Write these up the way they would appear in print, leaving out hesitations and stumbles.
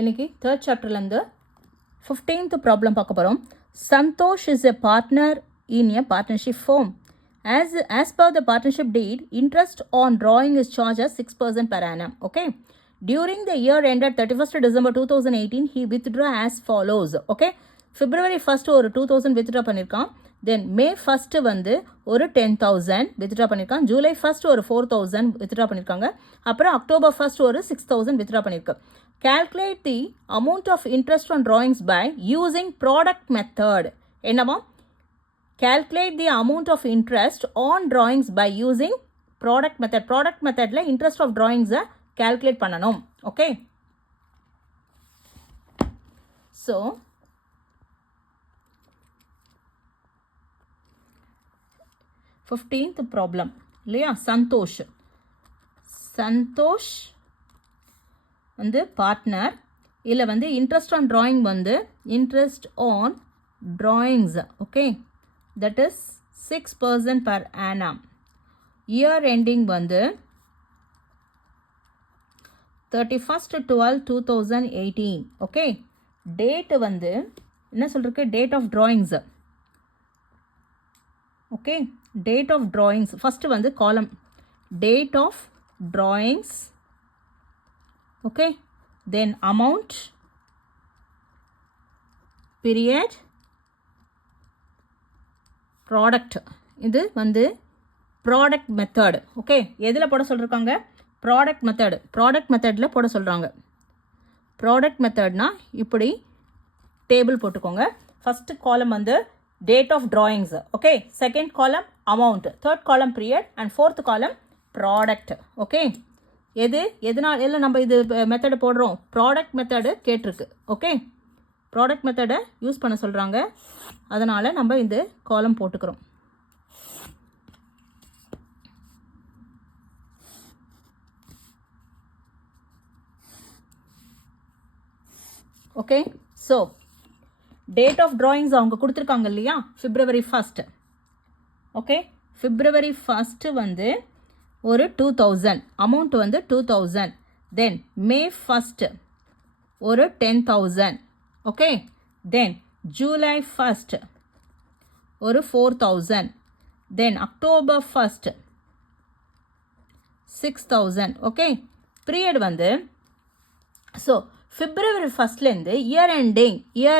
இன்னைக்கு third சாப்டர்லேருந்து 15th problem பார்க்க போகிறோம். Santosh is a partner in a partnership firm. As per the partnership deed, interest on drawing is charged as 6% per annum. Okay. During the year ended 31st December 2018, he withdrew as follows. Okay. February 1st ஒரு 2000 withdraw பண்ணியிருக்கான். Then May 1st வந்து ஒரு 10,000 withdraw பண்ணியிருக்கான். July 1st ஒரு 4,000 withdraw பண்ணியிருக்காங்க. அப்புறம் October 1st ஒரு 6,000 withdraw பண்ணியிருக்கு. Calculate the amount of interest on drawings by using product method. என்னமா? Calculate the amount of interest on drawings by using product method. Product methodல interest of drawings calculate பண்ணணும். Okay. So, fifteenth problem. இல்லையா? சந்தோஷ் வந்து partner. இதில் வந்து interest on drawing வந்து interest on drawings. Okay, that is 6% per annum. Year ending வந்து 31st 12 2018. Okay, date வந்து என்ன சொல்லிருக்கு? Date of drawings. Okay, date of drawings first வந்து column date of drawings. Okay, then amount, period, product. இது வந்து product method. Okay, எதில் போட சொல்லியிருக்காங்க? Product method. ப்ராடக்ட் மெத்தடில் போட சொல்கிறாங்க. ப்ராடக்ட் மெத்தட்னா இப்படி டேபிள் போட்டுக்கோங்க. ஃபஸ்ட்டு காலம் வந்து date of drawings. Okay, second column amount, third column period, and fourth column product. Okay, எதனால் நம்ம இது மெத்தடை போடுறோம்? ப்ராடக்ட் மெத்தடு கேட்டிருக்கு. ஓகே, ப்ராடக்ட் மெத்தடை யூஸ் பண்ண சொல்கிறாங்க, அதனால் நம்ம இந்த காலம் போட்டுக்கிறோம். Okay, so date of drawings அவங்க கொடுத்துருக்காங்க இல்லையா? February 1st. Okay, February 1st வந்து ஒரு 2000, அமௌண்ட் வந்து 2000. தென் May 1st ஒரு 10,000. ஓகே, தென் July 1st ஒரு 4,000. தென் October 1st 6,000. ஓகே, பீரியட் வந்து so February 1st year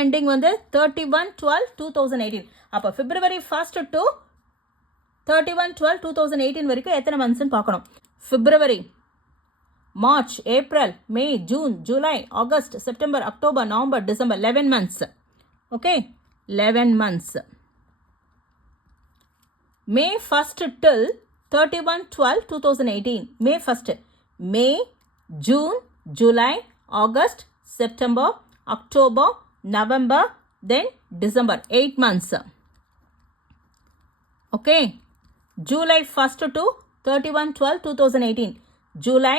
ending வந்து 31/12/2018. அப்போ February 1st to 31/12/2018 வரைக்கும் எத்தனை மந்த்ஸ்ன்னு பார்க்கணும். February, March, April, May, June, July, August, September, October, November, December, 11 months. Okay, 11 months. May 1st till 31/12/2018. May 1st, May, June, July, August, September, October, November, then December, 8 months. Okay, July 1st to 31/12/2018. July,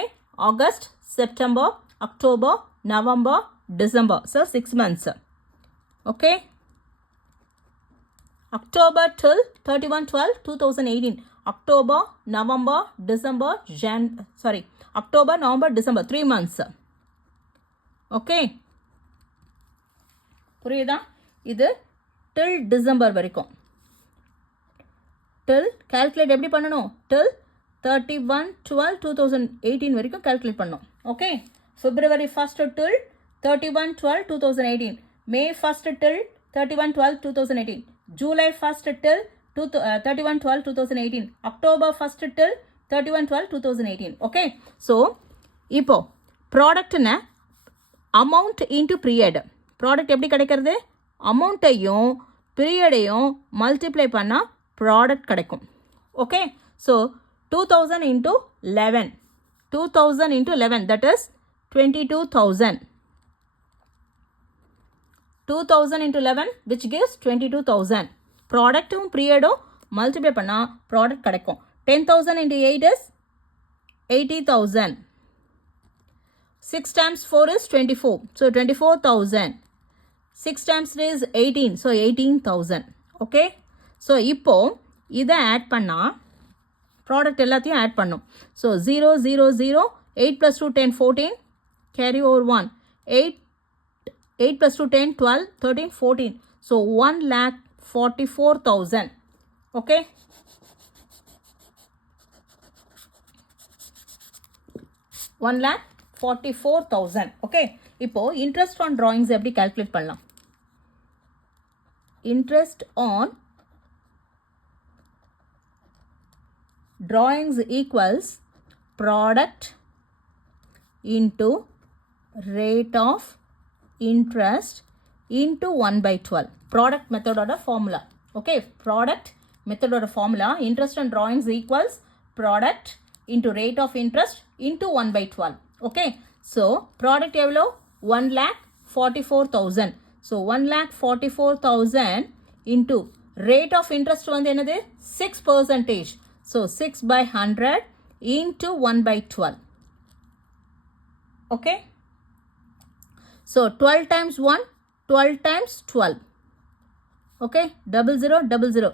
August, September, October, November, December. So 6 months. Okay, October till 31/12/2018. October, November, December, October, November, December, 3 months. Okay, புரியுதா? இது டில் December வரைக்கும். டில் calculate எப்படி பண்ணணும்? டில் 31/12/2018 வரைக்கும் calculate பண்ணணும். Okay, February 1st டில் 31/12/2018. May 1st டில் 31/12/2018. July 1st டில் 31/12/2018. October 1st டில் 31/12/2018. Okay, so இப்போ ப்ராடக்ட்னு amount into period. Product எப்படி கிடைக்கிறது? அமௌண்ட்டையும் பீரியடையும் மல்டிப்ளை பண்ணால் ப்ராடக்ட் கிடைக்கும். Okay, so 2000 into 11. 2000 into 11, that is 22,000. 2000 into 11 which gives 22,000. ப்ராடக்ட்டும் பீரியடும் multiply பண்ணால் ப்ராடக்ட் கிடைக்கும். 10,000 into 8 is 80,000. 6 times 4 is 24. So 24,000. 6 times 3 is 18. So 18,000. Okay. So இப்போ இதை add பண்ணால் ப்ராடக்ட் எல்லாத்தையும் ஆட் பண்ணும். So 0, 0, 0, 8 plus 2, 10, 14. Carry over 1. 8 plus 2 10 12 13 14. So 1,44,000. Okay. $1,44,000. Okay. இப்போ interest on drawings எப்படி calculate பண்ணலாம்? Interest on drawings equals product into rate of interest into 1/12. Product method order formula. Okay. Product method order formula. Interest on drawings equals product into rate of interest into 1/12. Okay. So product எவ்வளோ 1,44,000. So 1,44,000 into rate of interest வந்து என்னது 6%. So 6/100 into 1/12. Okay. So 12 times 1, 12 times 12. Okay. 0000.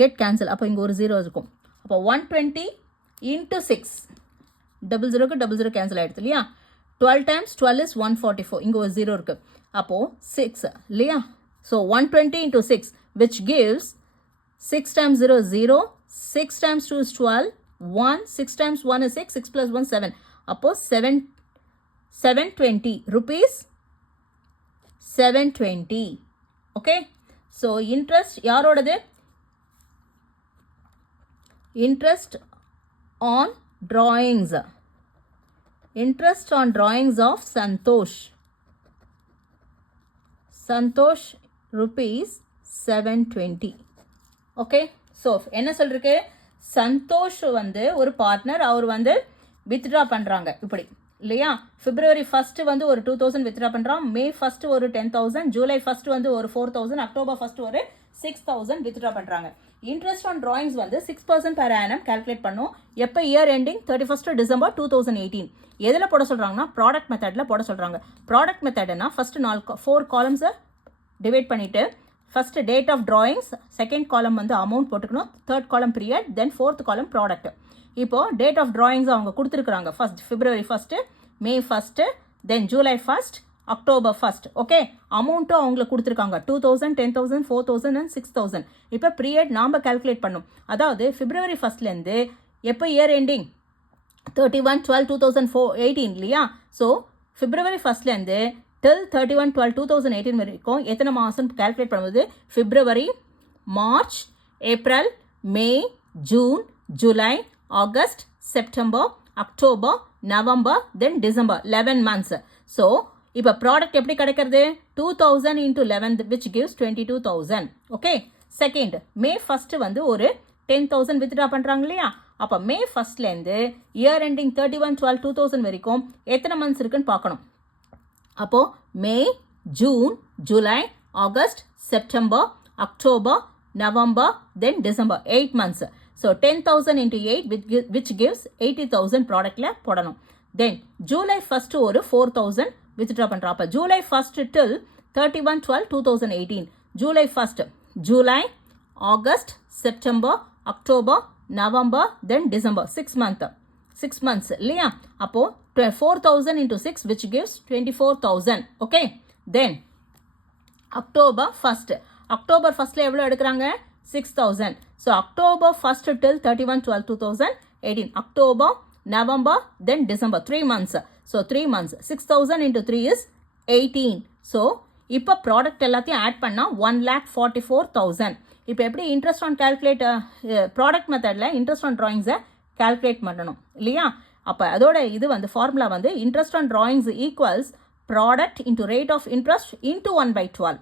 Get cancel. அப்போ இங்க ஒரு 0 இருக்கும். அப்போ 120 into 6. 00க்கு 00 cancel ஆயிடுது இல்லையா? 12 times 12 is 144. இங்க ஒரு 0 இருக்கு. அப்போ 6 இல்லையா? So 120 into 6 which gives 6 times 0 is 0. 6 times 2 is 12. 1. 6 times 1 is 6. 6 plus 1 7. அப்போ 720 rupees 720. Okay. So interest யாரோடது? Interest on drawings. Interest on drawings of Santosh. Santosh rupees 720. Okay. So என்ன சொல்லிருக்கு? சந்தோஷ் வந்து ஒரு பார்ட்னர், அவர் வந்து வித்ட்ரா பண்ணுறாங்க இப்படி இல்லையா? February 1st வந்து ஒரு 2000 வித்ட்ரா பண்ணுறான், May 1st ஒரு 10,000, July 1st வந்து ஒரு 4,000, October 1st ஒரு 6,000 வித்ட்ரா பண்ணுறாங்க. இன்ட்ரெஸ்ட் ஆன் ட்ராயிங்ஸ் வந்து 6% per annum கால்குலேட் பண்ணும். எப்போ இயர் எண்டிங் 31st December 2018. எதில் போட சொல்கிறாங்கன்னா ப்ராடக்ட் மெத்தடில் போட சொல்கிறாங்க. ப்ராடக்ட் மெத்தட்னா ஃபஸ்ட்டு 4 காலம்ஸை டிவைட் பண்ணிவிட்டு first date of drawings, second column வந்து அமௌண்ட் போட்டுக்கணும், third column period, then fourth column product. இப்போது டேட் ஆஃப் ட்ராயிங்ஸ் அவங்க கொடுத்துருக்குறாங்க. First February 1st, May 1st, தென் July 1st, October 1st. Okay. அமௌண்ட்டும் அவங்களுக்கு கொடுத்துருக்காங்க 2,000, 10,000, 4,000 and 6,000. இப்போ பீரியட் நாம் கால்குலேட் பண்ணும். அதாவது February 1ஸ்ட்லேருந்து எப்போ இயர் எண்டிங் 31/12/2018 இல்லையா? ஸோ February 1ஸ்ட்லேருந்து till 31/12/2018 வரைக்கும் எத்தனை மாதம் கால்குலேட் பண்ணும்போது February, March, April, May, June, July, August, September, October, November, then December. 11 months. So இப்போ ப்ராடக்ட் எப்படி கிடைக்கிறது? 2,000 into 11 which gives 22,000. Okay. Second May 1st வந்து ஒரு 10,000 வித்ட்ரா பண்ணுறாங்க இல்லையா? அப்போ May 1ஸ்ட்லேருந்து இயர் எண்டிங் 31/12/2000 வரைக்கும் எத்தனை மந்த்ஸ் இருக்குன்னு பார்க்கணும். அப்போது May, June, July, August, September, October, November, then December. 8 months. So 10,000 into 8 which gives 80,000 ப்ராடக்டில் போடணும். தென் July 1st ஒரு 4,000 வித்ட்ரா பண்ணுறோம். அப்போ July 1st till 31/12/2018. July 1st, July, August, September, October, November, then December. 6 months இல்லையா? அப்போது 4,000 into 6 which gives 24,000. Okay. Then October 1st. October 1ஸ்ட்ல எவ்வளோ எடுக்கிறாங்க? 6,000. So October 1st till 31/12/2018. October, November, then December. 3 months. So 3 months. 6,000 into 3 is 18. So இப்போ product எல்லாத்தையும் add பண்ணால் 1,44,000. இப்போ எப்படி interest on calculate product மெத்தடில் இன்ட்ரெஸ்ட் ஆன் ட்ராயிங்ஸை கால்குலேட் பண்ணணும் இல்லையா? அப்போ அதோட இது வந்து ஃபார்முலா வந்து interest on drawings equals product into rate of interest into 1/12.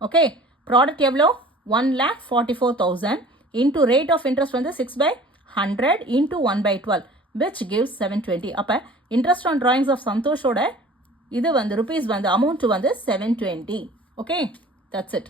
Okay. Product எவ்வளோ? 1,44,000 இன்ட்டு ரேட் ஆஃப் இன்ட்ரெஸ்ட் வந்து 6/100 இன்ட்டு 1/12 which gives 720. அப்போ இன்ட்ரெஸ்ட் ஆன் ட்ராயிங்ஸ் ஆஃப் சந்தோஷோட இது வந்து ருபீஸ் வந்து அமௌண்ட் வந்து 720. ஓகே. That's it.